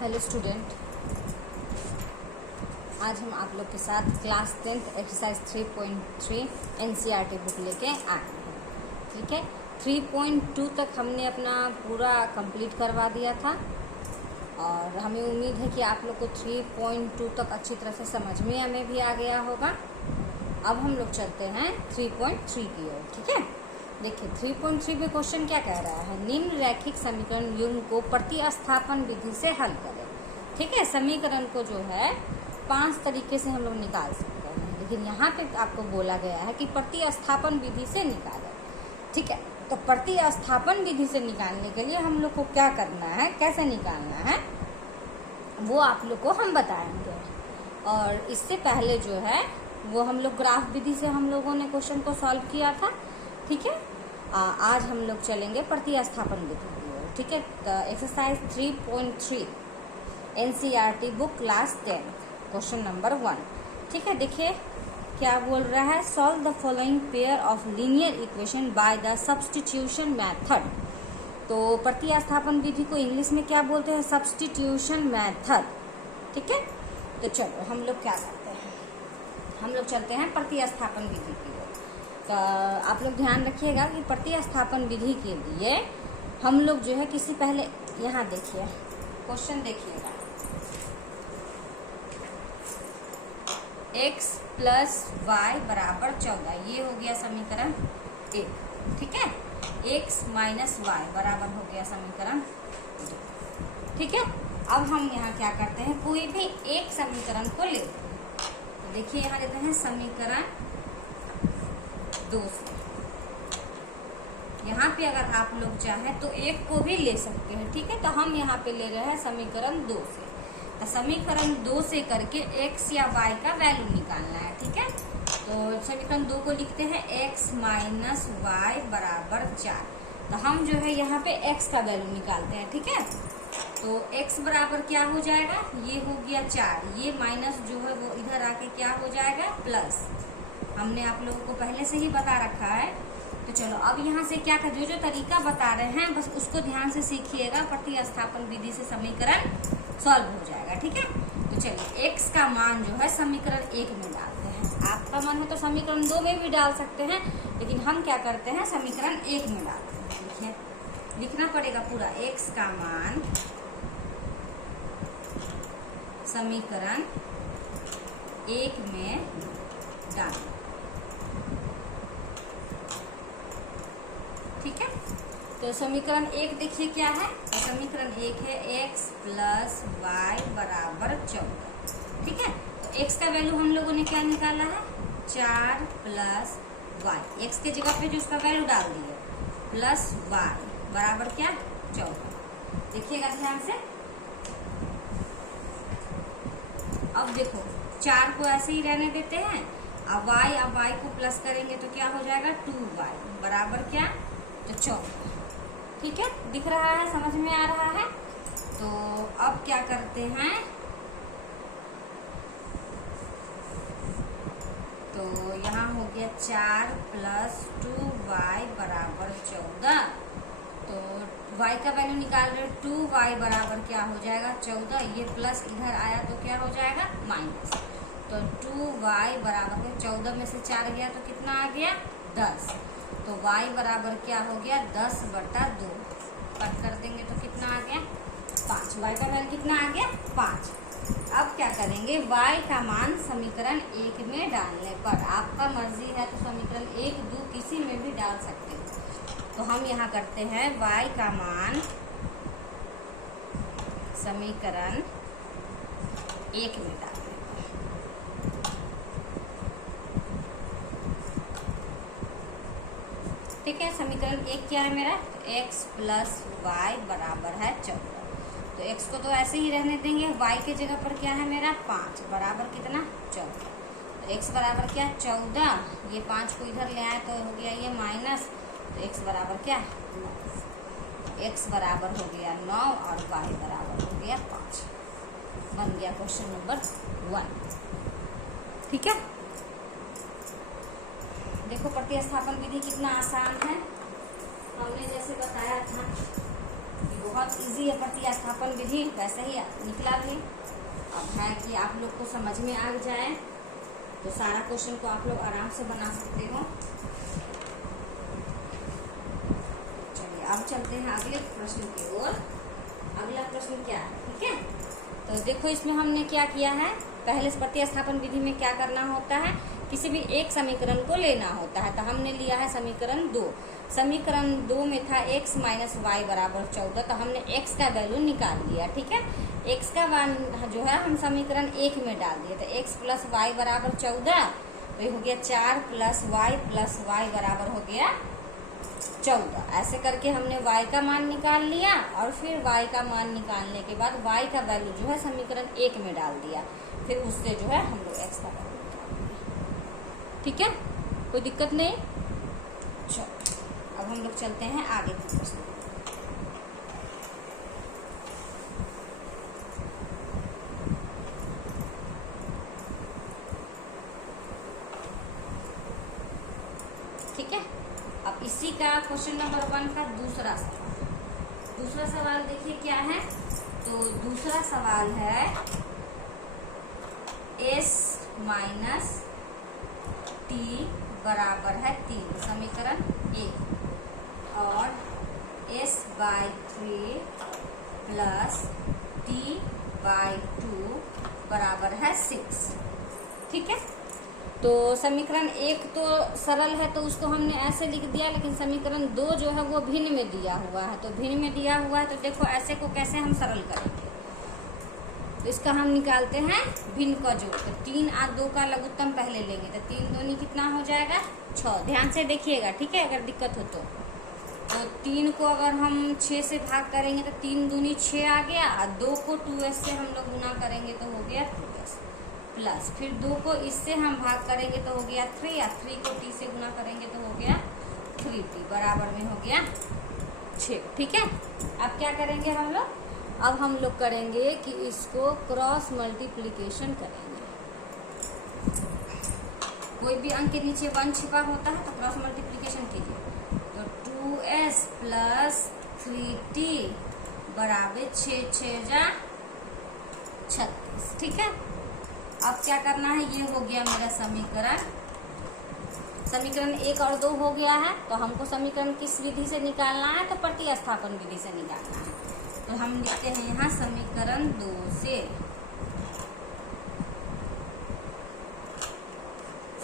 Hello student, आज हम आप लोग के साथ class 10th exercise 3.3 NCERT book लेके आए हैं। ठीक है, 3.2 तक हमने अपना पूरा कंप्लीट करवा दिया था और हमें उम्मीद है कि आप लोग को 3.2 तक अच्छी तरह से समझ में हमें भी आ गया होगा। अब हम लोग चलते हैं 3.3 की ओर। ठीक है, देखिए 3.3 में क्वेश्चन क्या कह रहा है, निम्न रैखिक समीकरण युग्म को प्रतिस्थापन विधि से हल करें। ठीक है, समीकरण को जो है 5 तरीके से हम लोग निकाल सकते हैं, लेकिन यहाँ पे आपको बोला गया है कि प्रतिस्थापन विधि से निकालें। ठीक है, तो प्रतिस्थापन विधि से निकालने के लिए हम लोग को क्या करना है, कैसे निकालना है, वो आप लोग को हम बताएंगे। और इससे पहले जो है वो हम लोग ग्राफ विधि से हम लोगों ने क्वेश्चन को सॉल्व किया था। ठीक है, आज हम लोग चलेंगे प्रतिस्थापन विधि की ओर। ठीक है, तो exercise 3.3 NCERT book class 10 question number 1। ठीक है, देखिए क्या बोल रहा है, solve the following pair of linear equation by the substitution method. तो प्रतिस्थापन विधि को इंग्लिश में क्या बोलते हैं, सब्स्टिट्यूशन मेथड। ठीक है, तो चलो हम लोग क्या करते हैं, हम लोग चलते हैं प्रतिस्थापन विधि की ओर। तो आप लोग ध्यान रखिएगा कि प्रतिस्थापन विधि के लिए हम लोग जो है किसी पहले यहाँ देखिए क्वेश्चन देखिएगा, x प्लस वाई बराबर 14, ये हो गया समीकरण 1। ठीक है, x माइनस वाई बराबर हो गया समीकरण 2। ठीक है, अब हम यहाँ क्या करते हैं, कोई भी एक समीकरण को ले, तो देखिए यहाँ लेते हैं समीकरण 2 से। यहाँ पे अगर आप लोग चाहें तो एक को भी ले सकते हैं। ठीक है, तो हम यहाँ पे ले रहे हैं समीकरण 2 से। तो समीकरण 2 से करके x या y का वैल्यू निकालना है। ठीक है, तो समीकरण 2 को लिखते हैं x माइनस वाई बराबर 4। तो हम जो है यहाँ पे x का वैल्यू निकालते हैं। ठीक है, तो x बराबर क्या हो जाएगा, ये हो गया 4, ये माइनस जो है वो इधर आके क्या हो जाएगा प्लस, हमने आप लोगों को पहले से ही बता रखा है। तो चलो अब यहाँ से क्या कर, जो तरीका बता रहे हैं बस उसको ध्यान से सीखिएगा, प्रतिस्थापन विधि से समीकरण सॉल्व हो जाएगा। ठीक है, तो चलिए x का मान जो है समीकरण 1 में डालते हैं। आपका मन है तो समीकरण 2 में भी डाल सकते हैं, लेकिन हम क्या करते हैं समीकरण 1 में डालते हैं। देखिए लिखना पड़ेगा पूरा, x का मान समीकरण 1 में डाल। ठीक है, तो समीकरण 1 देखिए क्या है, तो समीकरण 1 है x प्लस वाई बराबर 14। ठीक है, तो x का वैल्यू हम लोगों ने क्या निकाला है, 4 प्लस वाई, एक्स के जगह पे जो उसका वैल्यू डाल दिए, प्लस वाई बराबर क्या 14। देखिएगा ध्यान से, अब देखो 4 को ऐसे ही रहने देते हैं, अब y को प्लस करेंगे तो क्या हो जाएगा 2y बराबर क्या, तो 14। ठीक है, दिख रहा है, समझ में आ रहा है। तो अब क्या करते हैं, तो यहाँ हो गया 4 प्लस 2y बराबर 14। तो y का वैल्यू निकाल रहे, 2y बराबर क्या हो जाएगा 14, ये प्लस इधर आया तो क्या हो जाएगा माइनस। तो 2y बराबर 14 में से 4 गया तो कितना आ गया 10। तो y बराबर क्या हो गया 10/2, कट कर देंगे तो कितना आ गया 5। y का वैल्यू कितना आ गया 5। अब क्या करेंगे, y का मान समीकरण 1 में डालने पर, आपका मर्जी है तो समीकरण 1, 2 किसी में भी डाल सकते हो। तो हम यहाँ करते हैं y का मान समीकरण 1 में डालते हैं। ठीक है, समीकरण 1 क्या है मेरा, तो x प्लस वाई बराबर है 14। तो x को तो ऐसे ही रहने देंगे, y के जगह पर क्या है मेरा 5 बराबर कितना 14। तो x बराबर क्या 14, ये 5 को इधर ले आए तो हो गया ये माइनस, तो x बराबर क्या 9, x बराबर हो गया 9 और y बराबर हो गया 5। बन गया क्वेश्चन नंबर 1। ठीक है, देखो प्रतिस्थापन विधि कितना आसान है, हमने जैसे बताया था बहुत इजी है प्रतिस्थापन विधि, वैसे ही निकला भी। अब है कि आप लोग को समझ में आ जाए तो सारा क्वेश्चन को आप लोग आराम से बना सकते हो। चलिए अब चलते हैं अगले प्रश्न की ओर। अगला प्रश्न क्या है, ठीक है। तो देखो इसमें हमने क्या किया है, पहले प्रतिस्थापन विधि में क्या करना होता है, किसी भी एक समीकरण को लेना होता है। तो हमने लिया है समीकरण 2। समीकरण 2 में था x माइनस वाई बराबर 14, तो हमने x का वैल्यू निकाल लिया, ठीक है। x का मान जो है हम समीकरण 1 में डाल दिए, तो x प्लस वाई बराबर 14, तो ये हो गया 4 प्लस वाई बराबर हो गया 14। ऐसे करके हमने y का मान निकाल लिया और फिर y का मान निकालने के बाद y का वैल्यू जो है समीकरण 1 में डाल दिया, फिर उससे जो है हम लोग x का वैल्यू निकाल दिया, ठीक है, कोई दिक्कत नहीं। चलो अब हम लोग चलते हैं आगे के प्रश्न। ठीक है, अब इसी का क्वेश्चन नंबर 1 का दूसरा सवाल। दूसरा सवाल देखिए क्या है, तो दूसरा सवाल है s माइनस टी बराबर है 3, समीकरण 1, और s by 3 plus T by 2 बराबर है 6, ठीक है। तो समीकरण 1 तो सरल है तो उसको हमने ऐसे लिख दिया, लेकिन समीकरण 2 जो है वो भिन्न में दिया हुआ है। तो भिन्न में दिया हुआ है तो देखो ऐसे को कैसे हम सरल करेंगे, तो इसका हम निकालते हैं भिन्न का जोड़। तो 3 और 2 का लघुत्तम पहले लेंगे, तो 3 दूनी कितना हो जाएगा 6। ध्यान से देखिएगा, ठीक है, अगर दिक्कत हो तो 3 को अगर हम 6 से भाग करेंगे तो 3 दूनी 6 आ गया, और 2 को 2s से हम लोग गुना करेंगे तो हो गया 2s, प्लस फिर 2 को इससे हम भाग करेंगे तो हो गया 3, या 3 को t से गुना करेंगे तो हो गया 3t, बराबर में हो गया 6, ठीक है। अब क्या करेंगे हम लोग, अब हम लोग करेंगे कि इसको क्रॉस मल्टीप्लिकेशन करेंगे। कोई भी अंक के नीचे 1 छिपा होता है तो क्रॉस मल्टीप्लिकेशन कीजिए। तो 2s प्लस 3t बराबर 6 जा 36, ठीक है। अब क्या करना है, ये हो गया मेरा समीकरण 1 और 2 हो गया है। तो हमको समीकरण किस विधि से निकालना है, तो प्रतिस्थापन विधि से निकालना है। तो हम लिखते हैं यहाँ समीकरण 2 से,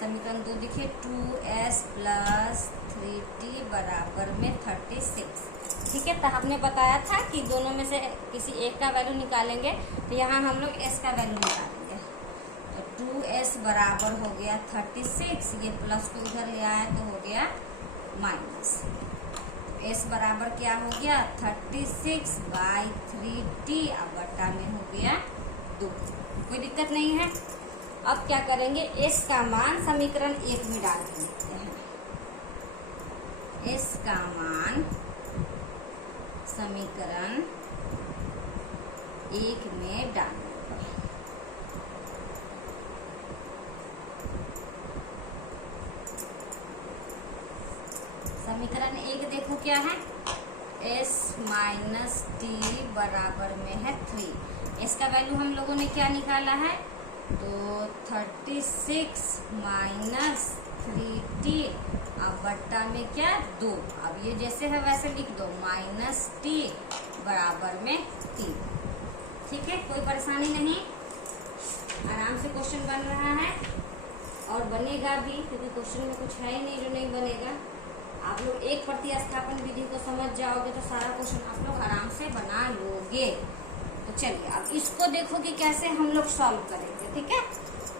समीकरण 2 देखिए 2s प्लस 3t बराबर में 36, ठीक है। तो हमने बताया था कि दोनों में से किसी एक का वैल्यू निकालेंगे, तो यहाँ हम लोग s का वैल्यू निकालेंगे। तो 2s बराबर हो गया 36, ये प्लस को इधर ले आया तो हो गया माइनस। s बराबर क्या हो गया 36 बाई 3t, अब बट्टा में हो गया 2, कोई दिक्कत नहीं है। अब क्या करेंगे, s का मान समीकरण 1 में डाल के लिखते हैं। s का मान समीकरण 1 में डाल, समीकरण 1 देखो क्या है, s माइनस टी बराबर में है 3। s का वैल्यू हम लोगों ने क्या निकाला है, तो 36 माइनस 3t, अब बट्टा में क्या 2। अब ये जैसे है वैसे लिख दो, माइनस टी बराबर में 3, ठीक है, कोई परेशानी नहीं, आराम से क्वेश्चन बन रहा है और बनेगा भी, क्योंकि क्वेश्चन में कुछ है ही नहीं जो नहीं बनेगा। आप लोग एक प्रतिस्थापन विधि को समझ जाओगे तो सारा क्वेश्चन आप लोग आराम से बना लोगे। तो चलिए अब इसको देखो कि कैसे हम लोग सॉल्व करेंगे, ठीक है।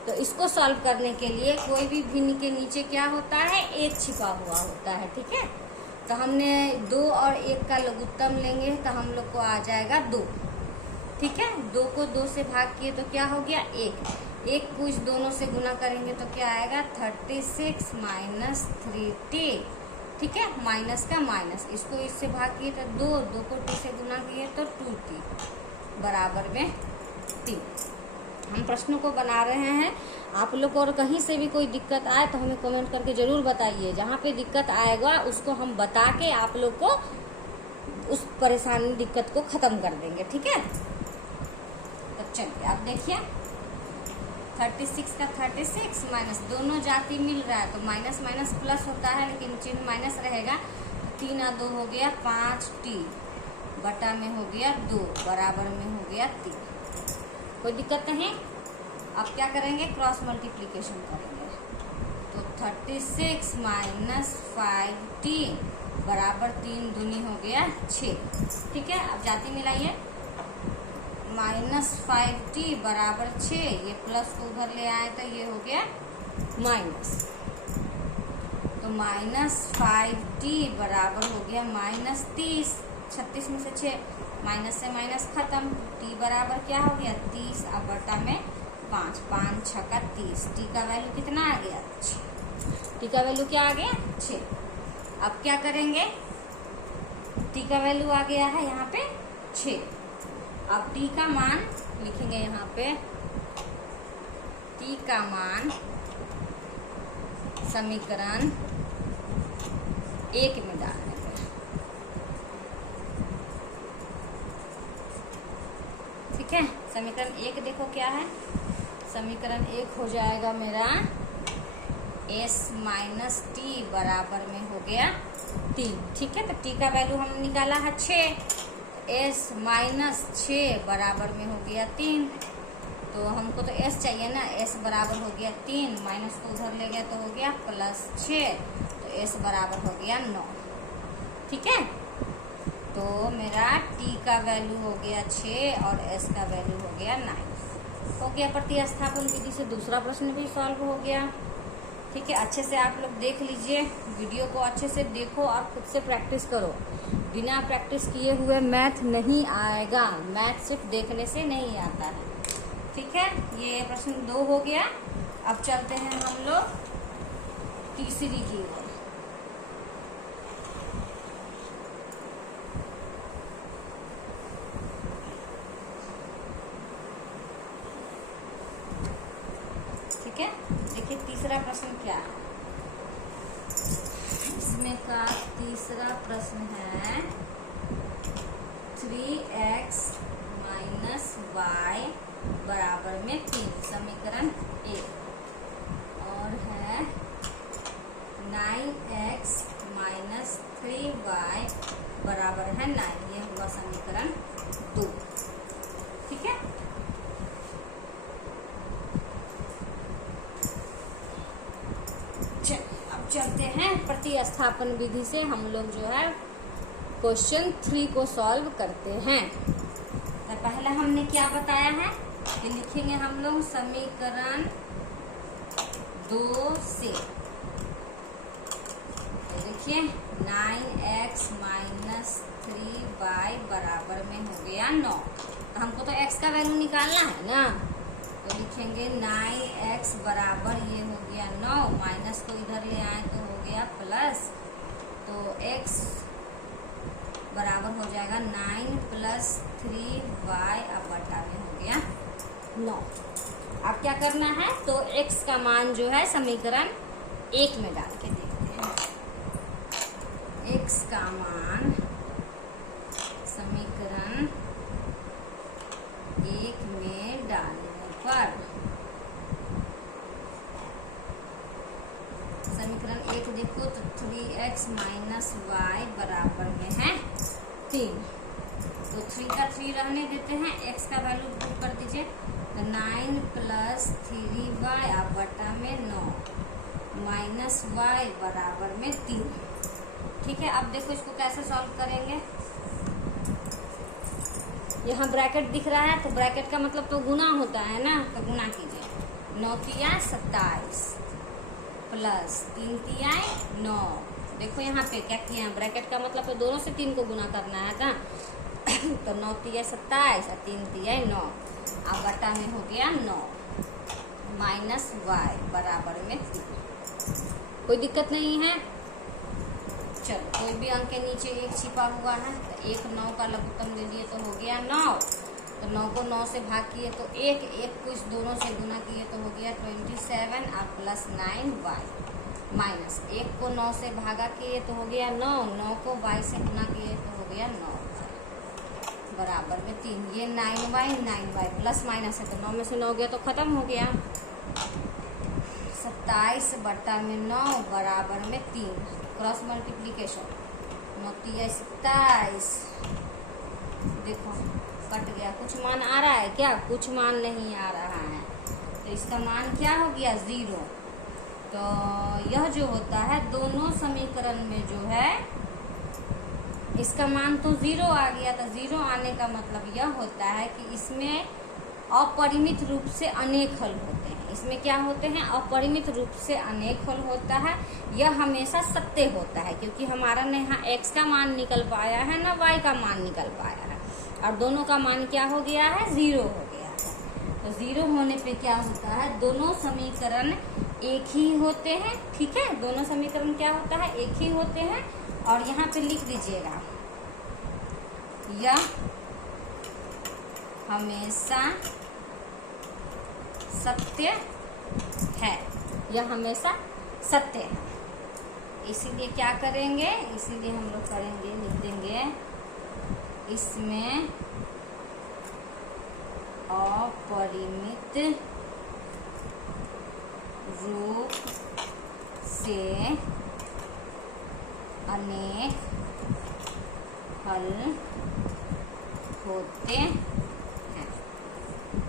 तो इसको सॉल्व करने के लिए कोई भी भिन्न के नीचे क्या होता है, 1 छिपा हुआ होता है, ठीक है। तो हमने 2 और 1 का लघुत्तम लेंगे तो हम लोग को आ जाएगा 2, ठीक है। 2 को 2 से भाग किए तो क्या हो गया 1 को इस दोनों से गुना करेंगे तो क्या आएगा 36 माइनस 3t, ठीक है, माइनस का माइनस, इसको इससे भाग किए तो 2 को 2 से गुना किए तो 2t बराबर में 3। हम प्रश्नों को बना रहे हैं, आप लोग को और कहीं से भी कोई दिक्कत आए तो हमें कमेंट करके जरूर बताइए। जहाँ पे दिक्कत आएगा उसको हम बता के आप लोग को उस परेशानी दिक्कत को ख़त्म कर देंगे। ठीक है, तो चलिए आप देखिए 36 का 36 माइनस, दोनों जाति मिल रहा है तो माइनस माइनस प्लस होता है, लेकिन चिन्ह माइनस रहेगा। 3 और 2 हो गया 5t, बटा में हो गया 2, बराबर में हो गया 3। कोई दिक्कत नहीं। अब क्या करेंगे, क्रॉस मल्टीप्लीकेशन करेंगे। तो 36 माइनस 5t बराबर 3 दूनी हो गया 6। ठीक है, अब जाति मिलाइए। माइनस 5t बराबर 6, ये प्लस को उधर ले आए तो ये हो गया माइनस। तो माइनस 5t बराबर हो गया माइनस 30। 36 में से 6, माइनस से माइनस खत्म। t बराबर क्या हो गया 30, अब बटा में 5, 5 6 का 30। t का वैल्यू कितना आ गया 6। t का वैल्यू क्या आ गया 6। अब क्या करेंगे, t का वैल्यू आ गया है यहाँ पे 6। अब t का मान लिखेंगे यहाँ पे, t का मान समीकरण 1 में डाल देंगे। ठीक है, समीकरण 1 देखो क्या है। समीकरण 1 हो जाएगा मेरा s माइनस टी बराबर में हो गया 3। ठीक है, तो t का वैल्यू हमने निकाला है 6, s माइनस 6 बराबर में हो गया 3। तो हमको तो s चाहिए ना, s बराबर हो गया 3, माइनस को उधर ले गया तो हो गया प्लस 6, तो s बराबर हो गया 9। ठीक है, तो मेरा t का वैल्यू हो गया 6 और s का वैल्यू हो गया 9। हो गया प्रतिस्थापन विधि से दूसरा प्रश्न भी सॉल्व हो गया। ठीक है, अच्छे से आप लोग देख लीजिए, वीडियो को अच्छे से देखो और खुद से प्रैक्टिस करो। बिना प्रैक्टिस किए हुए मैथ नहीं आएगा, मैथ सिर्फ देखने से नहीं आता है। ठीक है, ये प्रश्न 2 हो गया। अब चलते हैं हम लोग तीसरी की ओर। ठीक है, देखिए तीसरा प्रश्न क्या है। इसमें का तीसरा प्रश्न है 3x माइनस वाई बराबर में 3, समीकरण 1। और है 9x माइनस 3y बराबर है 9, ये हुआ समीकरण 2। ठीक है, अब चलते हैं प्रतिस्थापन विधि से हम लोग जो है क्वेश्चन 3 को सॉल्व करते हैं। तो पहले हमने क्या बताया है कि लिखेंगे हम लोग समीकरण 2 से। तो देखिए 9x माइनस 3y बराबर में हो गया 9। तो हमको तो x का वैल्यू निकालना है ना, तो लिखेंगे 9x बराबर ये हो गया 9, माइनस को इधर ले आए तो हो गया प्लस, तो x बराबर हो जाएगा 9 प्लस 3y, अब बटा में हो गया 9। अब क्या करना है, तो x का मान जो है समीकरण 1 में डाल के देखते हैं। x का मान समीकरण 1 में डालने पर समीकरण 1 देखो तो 3x माइनस वाई बराबर में है 3। तो 3 का 3 रहने देते हैं, x का वैल्यू पुट कर दीजिए, तो 9 प्लस 3y अब बटा में 9 माइनस y बराबर में 3। ठीक है, अब देखो इसको कैसे सॉल्व करेंगे। यहाँ ब्रैकेट दिख रहा है, तो ब्रैकेट का मतलब तो गुना होता है ना, तो गुना कीजिए। 9 तिया 27 प्लस 3 तिया 9। देखो यहाँ पे क्या किया, ब्रैकेट का मतलब तो दोनों से 3 को गुना करना है ना। तो 9 तिया 27 और 3 तिया 9, अब बटा में हो गया 9 माइनस वाई बराबर में 3। कोई दिक्कत नहीं है। चलो, कोई भी अंक के नीचे 1 छिपा हुआ है, तो 1 9 का लघुत्तम ले लिए तो हो गया 9। तो 9 को 9 से भाग किए तो 1 को इस दोनों से गुना किए तो हो गया 27 और प्लस 9y माइनस 1 को 9 से भागा किए तो हो गया 9 को y से गुना किए तो हो गया 9y बराबर में 3। ये 9y प्लस माइनस है तो 9 में से 9 गया तो खत्म हो गया। 27/9 बराबर में 3, क्रॉस मल्टीप्लीकेशन 9 × 27। देखो कट गया, कुछ मान आ रहा है क्या? कुछ मान नहीं आ रहा है, तो इसका मान क्या हो गया? 0। तो यह जो होता है दोनों समीकरण में जो है इसका मान तो 0 आ गया। तो 0 आने का मतलब यह होता है कि इसमें अपरिमित रूप से अनेक हल होते हैं। इसमें क्या होते हैं? अपरिमित रूप से अनेक हल होता है। यह हमेशा सत्य होता है क्योंकि हमारा न यहाँ x का मान निकल पाया है न y का मान निकल पाया है, और दोनों का मान क्या हो गया है? 0 हो गया है। तो 0 होने पे क्या होता है? दोनों समीकरण एक ही होते हैं। ठीक है, दोनों समीकरण क्या होता है? एक ही होते हैं। और यहाँ पे लिख दीजिएगा, यह हमेशा सत्य है। यह हमेशा सत्य है। इसीलिए क्या करेंगे? इसीलिए हम लोग करेंगे, लिख देंगे इसमें अपरिमित रूप से अनेक हल होते हैं।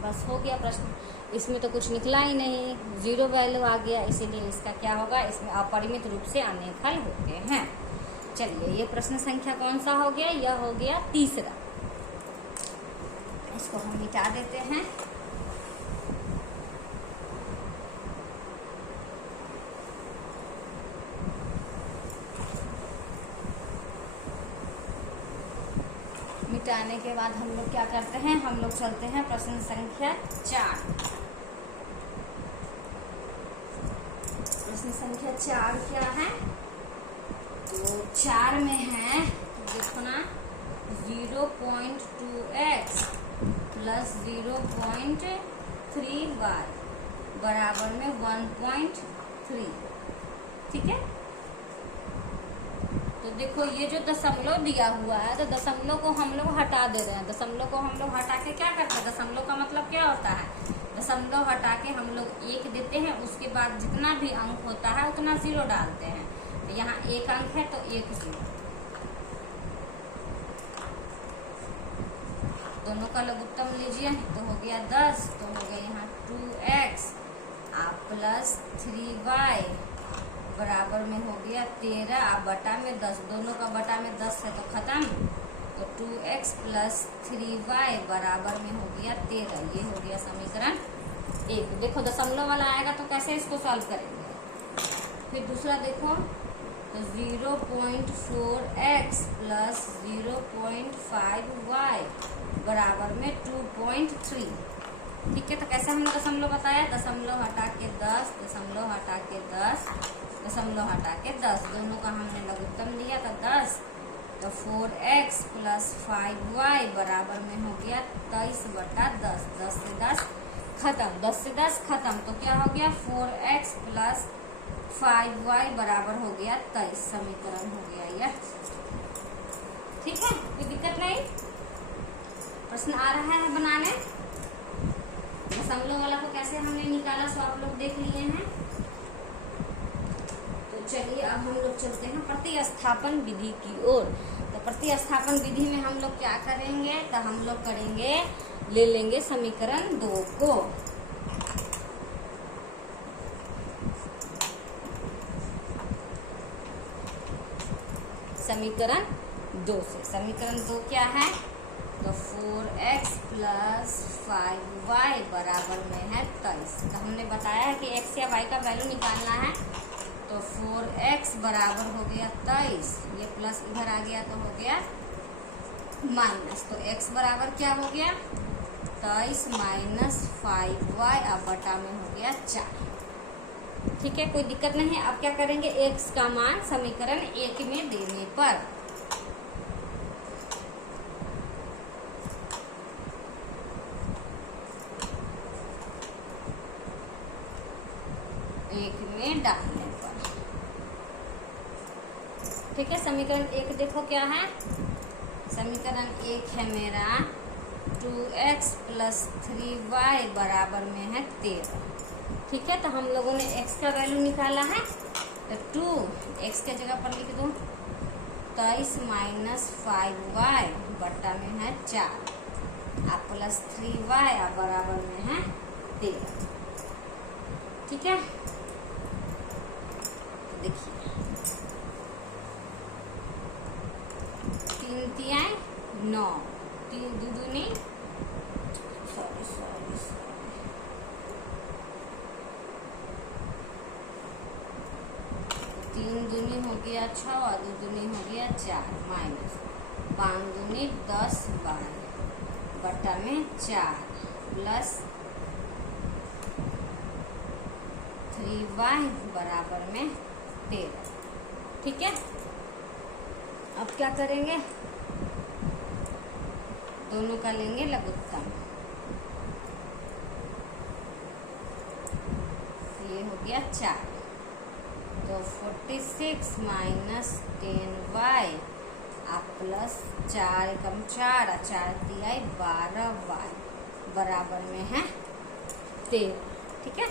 बस हो गया प्रश्न। इसमें तो कुछ निकला ही नहीं, 0 वैल्यू आ गया, इसीलिए इसका क्या होगा? इसमें अपरिमित रूप से अनेक हल होते हैं। चलिए, ये प्रश्न संख्या कौन सा हो गया? यह हो गया तीसरा। इसको हम मिटा देते हैं। मिटाने के बाद हम लोग क्या करते हैं? हम लोग चलते हैं प्रश्न संख्या 4। प्रश्न संख्या 4 क्या है? तो 4 में है, देखो ना, 0.2x प्लस 0.3y बराबर में 1.3। ठीक है, तो देखो ये जो दशमलव दिया हुआ है, तो दशमलव को हम लोग हटा दे रहे हैं। दशमलव को हम लोग हटा के क्या करते हैं? दशमलव का मतलब क्या होता है? दशमलव हटा के हम लोग 1 देते हैं, उसके बाद जितना भी अंक होता है उतना 0 डालते हैं। तो यहाँ 1 अंक है तो 1 0। दोनों का लघुत्तम लीजिए तो हो गया 10, तो हो गया यहाँ 2x प्लस 3y बराबर में हो गया 13 बटा में 10। दोनों का बटा में 10 है तो खत्म। तो 2x प्लस 3y बराबर में हो गया 13। ये हो गया समीकरण 1। देखो दशमलव वाला आएगा तो कैसे इसको सॉल्व करेंगे? फिर दूसरा देखो, तो 0.4x प्लस 0.5y बराबर में 2.3। ठीक है, तो कैसे हमने दशमलव बताया? दशमलव हटा के 10, दशमलव हटा के 10, दशमलव हटा के 10, दोनों का हमने लघुत्तम लिया था 10। तो 4x प्लस 5y बराबर में हो गया 23/10। 10 से 10 खत्म, 10 से 10 खत्म। तो क्या हो गया? 4x प्लस 5y बराबर हो गया 23। समीकरण हो गया यह। ठीक है, कोई दिक्कत नहीं। प्रश्न आ रहा है बनाने। दशमलव वाला को कैसे हमने निकाला सो आप लोग देख लिए हैं। तो चलिए अब हम लोग चलते हैं प्रतिस्थापन विधि की ओर। तो प्रतिस्थापन विधि में हम लोग क्या करेंगे? तो हम लोग करेंगे, ले लेंगे समीकरण 2 को। समीकरण 2 से, समीकरण 2 क्या है? तो 4x प्लस 5y बराबर में है 23। तो हमने बताया है कि x या y का वैल्यू निकालना है। तो 4x बराबर हो गया 23, ये प्लस इधर आ गया तो हो गया माइनस। तो x बराबर क्या हो गया? 23 माइनस 5y अब बटा में हो गया 4। ठीक है, कोई दिक्कत नहीं है। अब क्या करेंगे? x का मान समीकरण 1 में देने पर डालने पर। ठीक है, समीकरण 1 देखो क्या है? समीकरण 1 है मेरा 2x प्लस 3y बराबर में है 13। ठीक है, तो हम लोगों ने x का वैल्यू निकाला है, तो 2x के जगह पर लिख दूँ 23 माइनस 5y बट्टा में है 4 आप प्लस 3y आप बराबर में है 13। ठीक है, तो देखिए 3 तियाई 9, 3 दूनी सॉरी 3 दूनी हो गया 6 और 2 दूनी हो गया 4 माइनस 5 दूनी 10 12 बट्टा में 4 प्लस 3y बराबर में 13। ठीक है, अब क्या करेंगे, दोनों का लेंगे लघुत्तम। ये हो गया 4, तो 46 माइनस 10y आप प्लस 4 एकम 4 और 4 तिहाई 12y बराबर में है 13। ठीक है,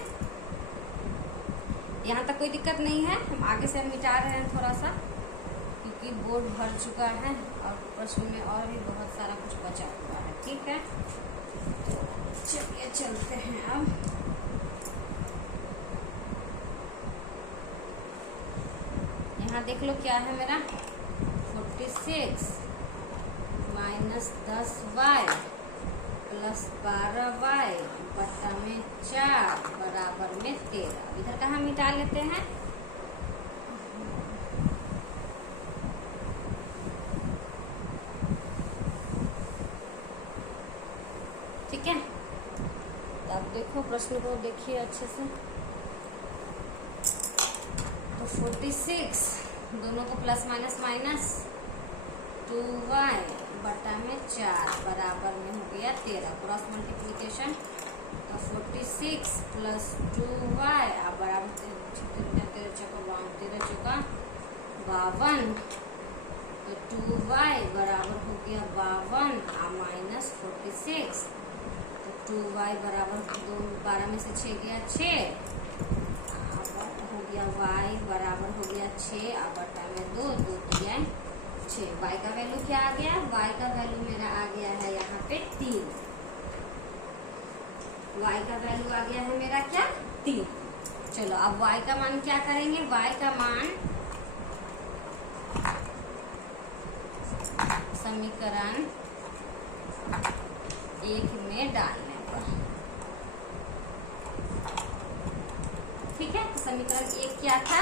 यहाँ तक कोई दिक्कत नहीं है, हम आगे से मिटा रहे हैं थोड़ा सा, क्योंकि बोर्ड भर चुका है और प्रश्न में और भी बहुत सारा कुछ बचा हुआ है। ठीक है, तो चलिए चलते हैं अब। यहाँ देख लो क्या है मेरा 46 माइनस 10y प्लस 12y बट्टा में 4 बराबर में 13। इधर कहाँ मिटा लेते हैं, ठीक है। अब देखो प्रश्न को देखिए अच्छे से, तो 46 दोनों को प्लस माइनस माइनस 2y बटा में 4 बराबर में हो गया 13, क्रॉस मल्टीप्लीकेशन, तो 46 प्लस 2y बराबर 13 चौका 52, तो 2y बराबर हो गया 52 माइनस 46, तो 2y बराबर 12 में से 6 गया 6 हो गया y बराबर हो गया 6 बटा में 2 दिया 6। y का वैल्यू क्या आ गया, y का वैल्यू मेरा आ गया है यहाँ पे 3, y का वैल्यू आ गया है मेरा क्या 3। चलो अब y का मान क्या करेंगे, y का मान समीकरण 1 में डालने पर, ठीक है। तो समीकरण 1 क्या था,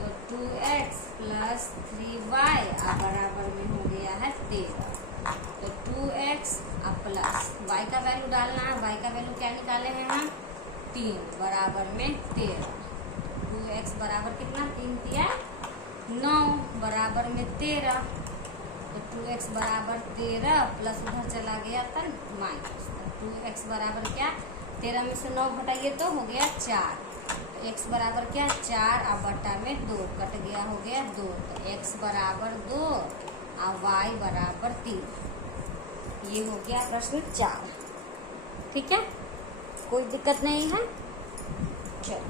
तो 2x प्लस 3y बराबर में हो गया है 13, तो 2x प्लस y का वैल्यू डालना है, y का वैल्यू क्या निकाले हैं हम 3 बराबर में 13, 2x बराबर कितना 3 दिया 9 बराबर में 13, तो 2x बराबर 13 प्लस उधर चला गया था माइनस, तो 2x बराबर क्या 13 में से 9 घटाइए तो हो गया 4, तो x बराबर क्या 4 बटा में 2 कट गया हो गया 2, तो x बराबर 2 और y बराबर 3। ये हो गया प्रश्न 4। ठीक है, कोई दिक्कत नहीं है। चलो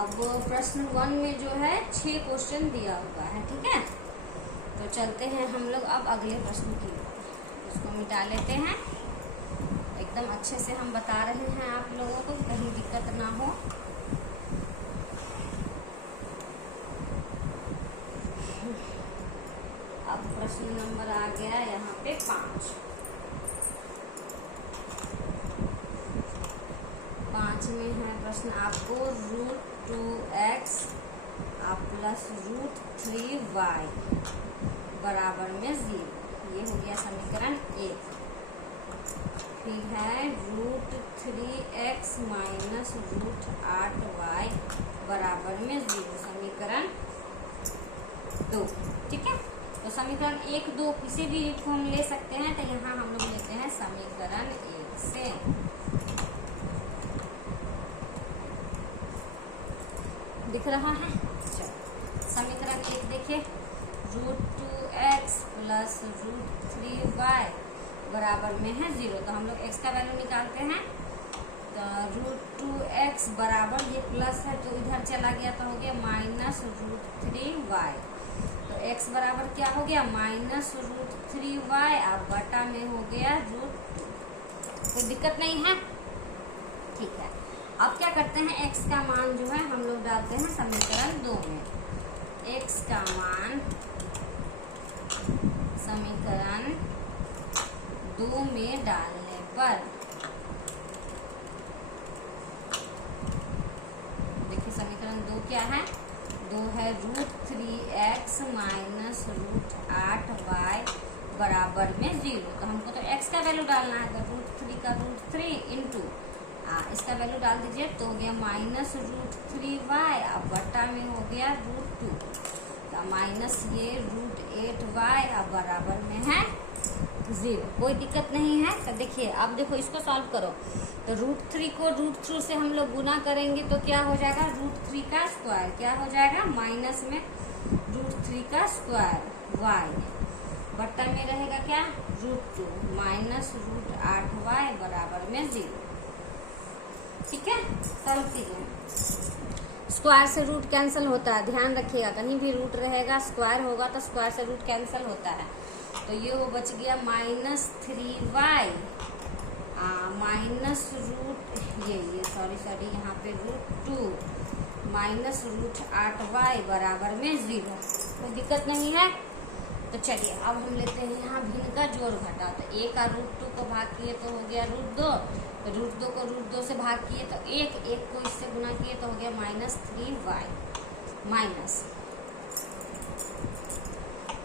अब प्रश्न 1 में जो है 6 क्वेश्चन दिया हुआ है, ठीक है। तो चलते हैं हम लोग अब अगले प्रश्न की ओर, इसको मिटा लेते हैं। एकदम अच्छे से हम बता रहे हैं आप लोगों को, कहीं दिक्कत ना हो। अब प्रश्न नंबर आ गया यहाँ पे 5 में है प्रश्न आपको √2x प्लस √3y बराबर में 0, ये हो गया समीकरण 1। फिर है √3x माइनस √8y बराबर में 0, समीकरण 2। ठीक है, तो समीकरण 1 2 किसी भी फॉर्म ले सकते हैं, तो यहाँ हम लोग लेते हैं समीकरण 1 से। दिख रहा है, चलो समीकरण 1 देखिए, √2x प्लस प्लस √3y बराबर में है 0। तो हम लोग x का वैल्यू निकालते हैं। तो √2x बराबर, ये प्लस है तो इधर चला गया तो हो गया -√3y। तो x बराबर क्या हो गया -√3y और बटा में हो गया √2। कोई दिक्कत नहीं है, ठीक है। अब क्या करते हैं, x का मान जो है हम लोग डालते हैं समीकरण 2 में। x का मान समीकरण 2 में डालने पर देखिए समीकरण 2 क्या है, 2 है √3x माइनस √8y बराबर में 0। तो हमको तो x का वैल्यू डालना है, तो √3 का √3 इंटू इसका वैल्यू डाल दीजिए तो हो गया -√3y और बटा में हो गया √2। तो माइनस ये √8y और बराबर में है 0। कोई दिक्कत नहीं है। तो देखिए अब देखो इसको सॉल्व करो। तो √3 को √2 से हम लोग गुना करेंगे तो क्या हो जाएगा, √3 का स्क्वायर क्या हो जाएगा, माइनस में √3 का स्क्वायर y बट्टा में रहेगा क्या √2 माइनस √8y बराबर में 0। ठीक है, सॉल्व कीजिए। स्क्वायर से रूट कैंसिल होता है, ध्यान रखिएगा, कहीं भी रूट रहेगा स्क्वायर होगा तो स्क्वायर से रूट कैंसिल होता है। तो ये वो बच गया -3y माइनस रूट ये सॉरी यहाँ पे √2 माइनस √8y बराबर में 0। कोई दिक्कत नहीं है। तो चलिए अब हम लेते हैं यहाँ भिन्न का जोड़ घटा। तो a का √2 को भाग किए तो हो गया √2, √2 को √2 से भाग किए तो 1 को इससे गुना किए तो हो गया -3y माइनस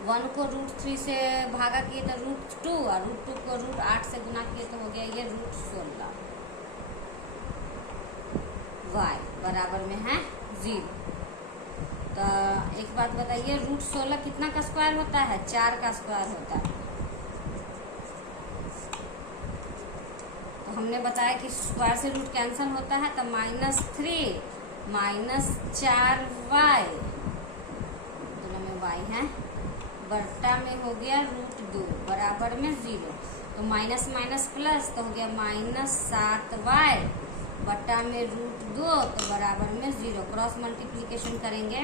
1 को √3 से भागा किए तो √2 और √2 को √8 से गुना किए तो हो गया ये √16 y बराबर में है 0। तो एक बात बताइए, √16 कितना का स्क्वायर होता है, 4 का स्क्वायर होता है। तो हमने बताया कि स्क्वायर से रूट कैंसिल होता है। तो -3 माइनस 4y दोनों में y है बट्टा में हो गया √2 बराबर में 0। तो माइनस माइनस प्लस तो हो गया -7y बट्टा में √2 तो बराबर में 0। क्रॉस मल्टीप्लिकेशन करेंगे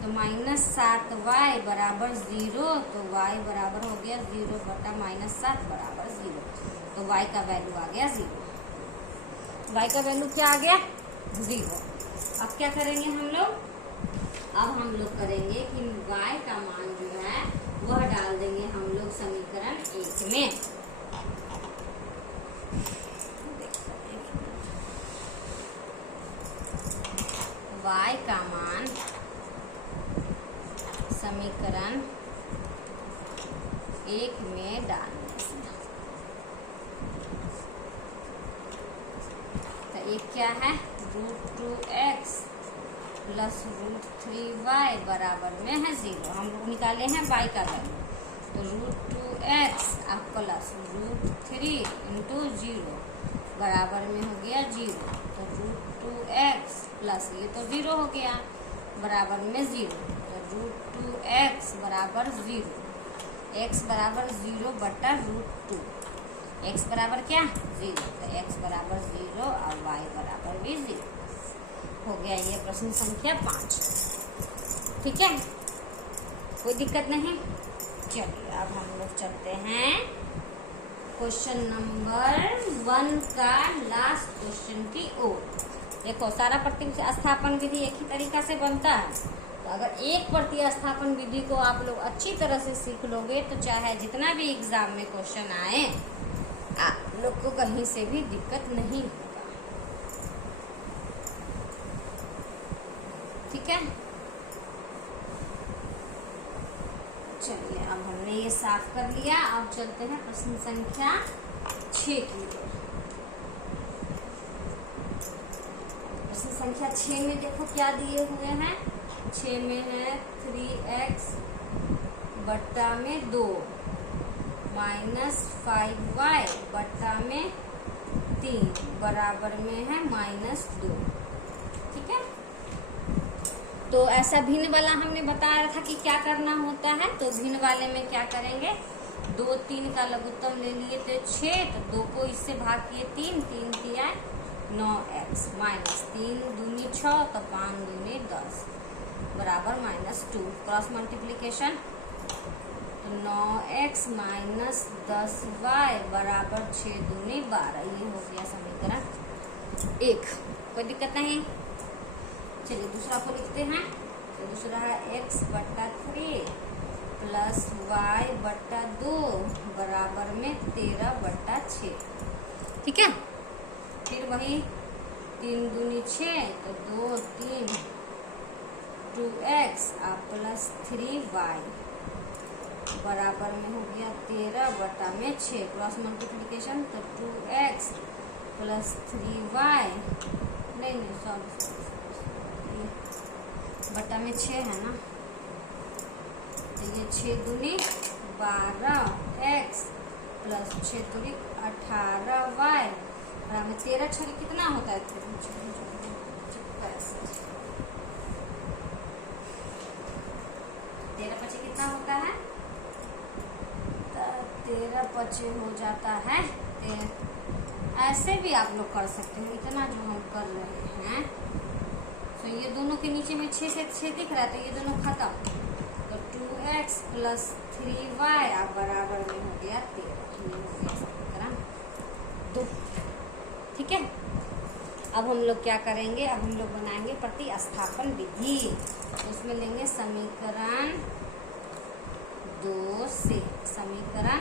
तो -7y बराबर 0, तो y बराबर हो गया 0 बटा -7 बराबर 0। तो y का वैल्यू आ गया 0। y का वैल्यू क्या आ गया 0। अब क्या करेंगे हम लोग, अब हम लोग करेंगे कि y का मान जो है वह डाल देंगे हम लोग समीकरण 1 में। y का मान समीकरण 1 में डालने से तो एक क्या है √2x प्लस √3y बराबर में है 0। हम लोग निकाले हैं y का वैल्यू। तो √2x प्लस √3 इंटू 0 बराबर में हो गया 0। तो √2x प्लस ये तो 0 हो गया बराबर में 0। तो √2x बराबर 0, x बराबर 0 बटा √2, x बराबर क्या 0। तो x बराबर 0 और y बराबर भी 0 हो गया। ये प्रश्न संख्या 5। ठीक है, कोई दिक्कत नहीं। चलिए अब हम लोग चलते हैं क्वेश्चन नंबर 1 का लास्ट क्वेश्चन की ओर। देखो सारा प्रतिस्थापन विधि एक ही तरीका से बनता है। तो अगर एक प्रतिस्थापन विधि को आप लोग अच्छी तरह से सीख लोगे तो चाहे जितना भी एग्जाम में क्वेश्चन आए आप लोग को कहीं से भी दिक्कत नहीं होगा। ठीक है, चलिए अब हमने ये साफ कर लिया। अब चलते हैं प्रश्न संख्या 6 की ओर। प्रश्न संख्या 6 में देखो क्या दिए हुए हैं। 6 में है 3x बट्टा में 2 माइनस 5y बट्टा में 3 बराबर में है -2। ठीक है, तो ऐसा भिन्न वाला हमने बताया था कि क्या करना होता है। तो भिन्न वाले में क्या करेंगे, 2 3 का लघुत्तम ले लिए थे 6, तो 2 को इससे भाग किए 3, 3 किया 9x माइनस 3 दूनी 6, तो 5 दूनी 10 बराबर -2। क्रॉस मल्टीप्लीकेशन, तो 9x माइनस 10y बराबर 6 दूनी 12। ये हो गया समीकरण 1। कोई दिक्कत नहीं। चलिए दूसरा को लिखते हैं। तो दूसरा है x/3 प्लस y/2 बराबर में 13/6। ठीक है, फिर वही 3 दूनी 6, तो 2 3 2x प्लस 3y बराबर में हो गया 13/6। क्रॉस मल्टीप्लीकेशन, तो 2x प्लस 3y नहीं सॉरी बटा में 6 है ना, तो ये 6 दूनी 12x प्लस 6 दूनी 18y बराबर 13 छड़ी कितना होता है, 13 पचे कितना होता है, 13 पचे हो जाता है। ऐसे भी आप लोग कर सकते हो, इतना जो हम कर रहे हैं। तो ये दोनों के नीचे में 6 से 6 दिख रहा है, तो ये दोनों खत्म। तो 2x प्लस 3y अब बराबर में हो गया 13। ये हो गया समीकरण 2। ठीक है, अब हम लोग क्या करेंगे, अब हम लोग बनाएंगे प्रतिस्थापन विधि। तो उसमें लेंगे समीकरण 2 से, समीकरण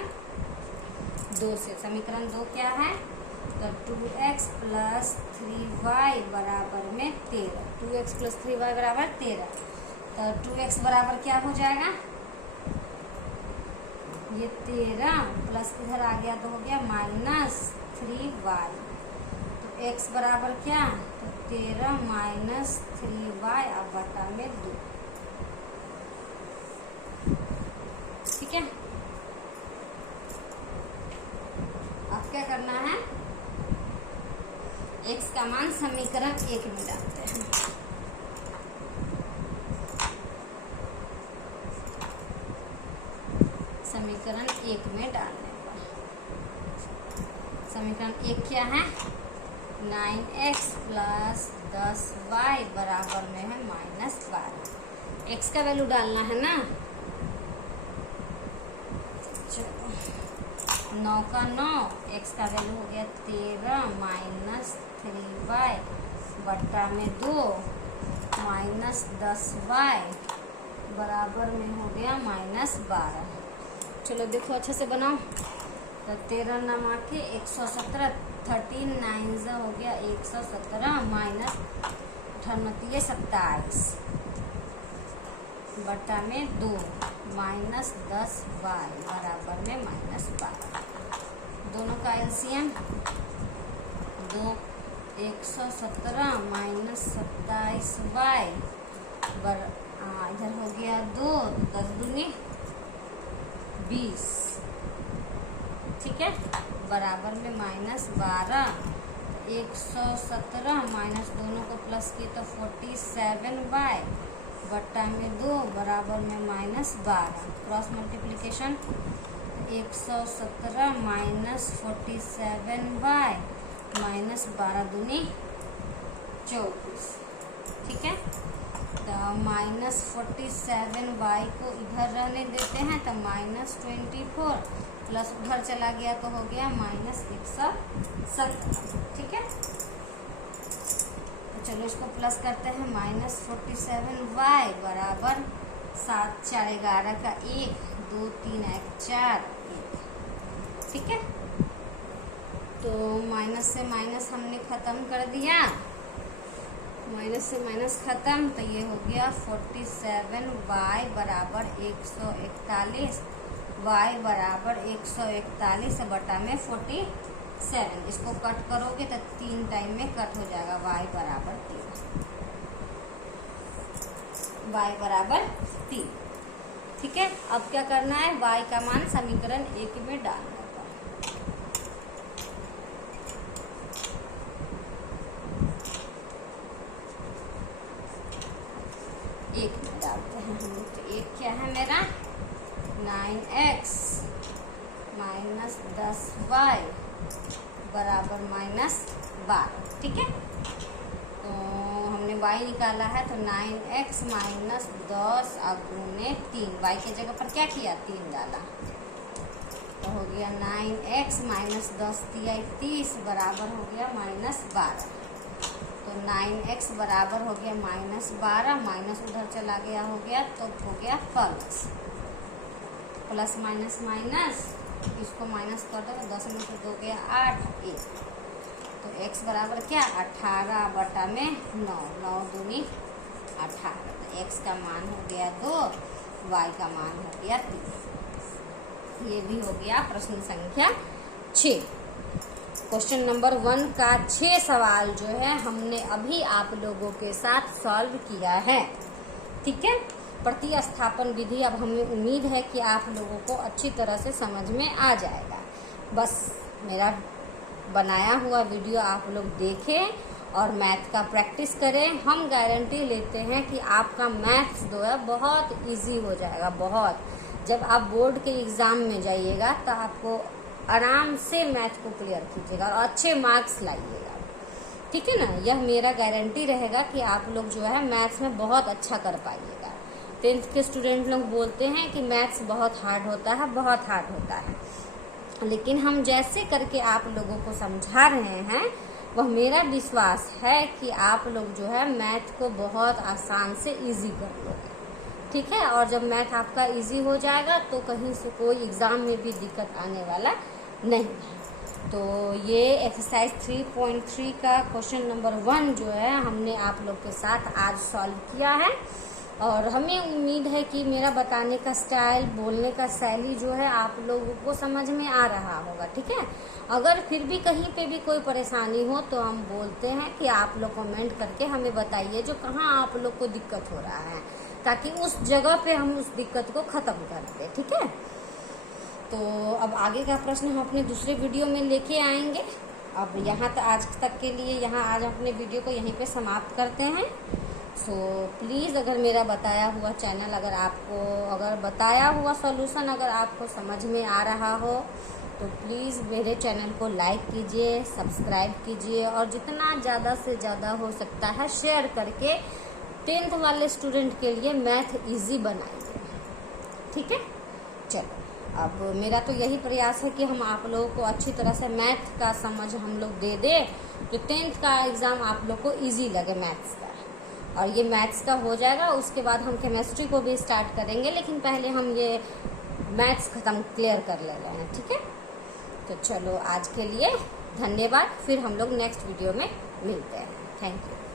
2 से। समीकरण 2 क्या है, तो 2x प्लस 3y बराबर में 13। 2x प्लस 3y बराबर 13। तो 2x बराबर क्या हो जाएगा, ये 13 प्लस इधर आ गया तो हो गया -3y। तो x बराबर क्या, तो 13 माइनस 3y अब बटा में 2। ठीक है, अब क्या करना है, x का मान समीकरण 1 में डालते हैं। समीकरण 1 में डालने पर समीकरण 1 क्या है, 9x प्लस 10y बराबर में है -12। x का वैल्यू डालना है ना। चलो 9 का 9, x का वैल्यू हो गया 13 माइनस 3y बट्टा में 2 माइनस 10y बराबर में हो गया -12। चलो देखो अच्छे से बनाओ। तो 13 नमा के 117, 13 9 हो गया 117 माइनस 27 बटा में 2 माइनस 10y बराबर में -12। दोनों का एलसीएम 2 117 माइनस 27y इधर हो गया 2, 10 दूनी 20। ठीक है, बराबर में -12। 117 माइनस दोनों को प्लस किए तो 47y बट्टा में 2 बराबर में -12। Cross multiplication 117 minus 47y minus 12 दूनी 24। ठीक है, तो -47y को इधर रहने देते हैं, तो -24 प्लस उधर चला गया तो हो गया -170। ठीक है, तो चलो इसको प्लस करते हैं। -47y बराबर 7 4 11 का 1 2 3 1 4 1। ठीक है, तो माइनस से माइनस हमने खत्म कर दिया, माइनस से माइनस खत्म। तो ये हो गया 47y बराबर 141, y बराबर 141 बटा में 47। इसको कट करोगे तो 3 टाइम में कट हो जाएगा। y बराबर 3। ठीक है, अब क्या करना है, y का मान समीकरण 1 में डालना है। 9x माइनस 10y बराबर -12। ठीक है, तो हमने y निकाला है, तो 9x माइनस 10 गुने 3, y की जगह पर क्या किया 3 डाला, तो हो गया 9x माइनस 10 × 30 बराबर हो गया -12। तो 9x बराबर हो गया -12, माइनस उधर चला गया हो गया, तो हो गया प्लस माइनस माइनस, इसको माइनस कर दो तो 10 में से 2 गया 8, 1। तो x बराबर क्या 18/9, 9 दूनी 18। तो x का मान हो गया 2, y का मान हो गया 3। ये भी हो गया प्रश्न संख्या 6। क्वेश्चन नंबर 1 का 6 सवाल जो है हमने अभी आप लोगों के साथ सॉल्व किया है। ठीक है, प्रतिस्थापन विधि अब हमें उम्मीद है कि आप लोगों को अच्छी तरह से समझ में आ जाएगा। बस मेरा बनाया हुआ वीडियो आप लोग देखें और मैथ का प्रैक्टिस करें। हम गारंटी लेते हैं कि आपका मैथ्स जो है बहुत इजी हो जाएगा। बहुत, जब आप बोर्ड के एग्ज़ाम में जाइएगा तो आपको आराम से मैथ को क्लियर कीजिएगा और अच्छे मार्क्स लाइएगा। ठीक है ना, यह मेरा गारंटी रहेगा कि आप लोग जो है मैथ्स में बहुत अच्छा कर पाइएगा। 10th के स्टूडेंट लोग बोलते हैं कि मैथ्स बहुत हार्ड होता है, बहुत हार्ड होता है, लेकिन हम जैसे करके आप लोगों को समझा रहे हैं वह मेरा विश्वास है कि आप लोग जो है मैथ को बहुत आसान से इजी कर लोगे। ठीक है, और जब मैथ आपका इजी हो जाएगा तो कहीं से कोई एग्ज़ाम में भी दिक्कत आने वाला नहीं है। तो ये एक्सरसाइज 3.3 का क्वेश्चन नंबर 1 जो है हमने आप लोग के साथ आज सॉल्व किया है, और हमें उम्मीद है कि मेरा बताने का स्टाइल, बोलने का शैली जो है आप लोगों को समझ में आ रहा होगा। ठीक है, अगर फिर भी कहीं पे भी कोई परेशानी हो तो हम बोलते हैं कि आप लोग कमेंट करके हमें बताइए जो कहाँ आप लोग को दिक्कत हो रहा है, ताकि उस जगह पे हम उस दिक्कत को ख़त्म कर दें। ठीक है, तो अब आगे का प्रश्न हम अपने दूसरे वीडियो में लेके आएंगे। अब यहाँ तक आज तक के लिए आज अपने वीडियो को यहीं पे समाप्त करते हैं। सो प्लीज़, अगर मेरा बताया हुआ चैनल, अगर बताया हुआ सॉल्यूशन अगर आपको समझ में आ रहा हो तो प्लीज़ मेरे चैनल को लाइक कीजिए, सब्सक्राइब कीजिए, और जितना ज़्यादा से ज़्यादा हो सकता है शेयर करके 10th वाले स्टूडेंट के लिए मैथ इजी बनाइए। ठीक है, चलो, अब मेरा तो यही प्रयास है कि हम आप लोगों को अच्छी तरह से मैथ का समझ हम लोग दे दें, तो 10th का एग्ज़ाम आप लोग को इजी लगे मैथ्स का। और ये मैथ्स का हो जाएगा, उसके बाद हम केमिस्ट्री को भी स्टार्ट करेंगे, लेकिन पहले हम ये मैथ्स क्लियर कर ले रहे हैं। ठीक है, तो चलो आज के लिए धन्यवाद, फिर हम लोग नेक्स्ट वीडियो में मिलते हैं। Thank you.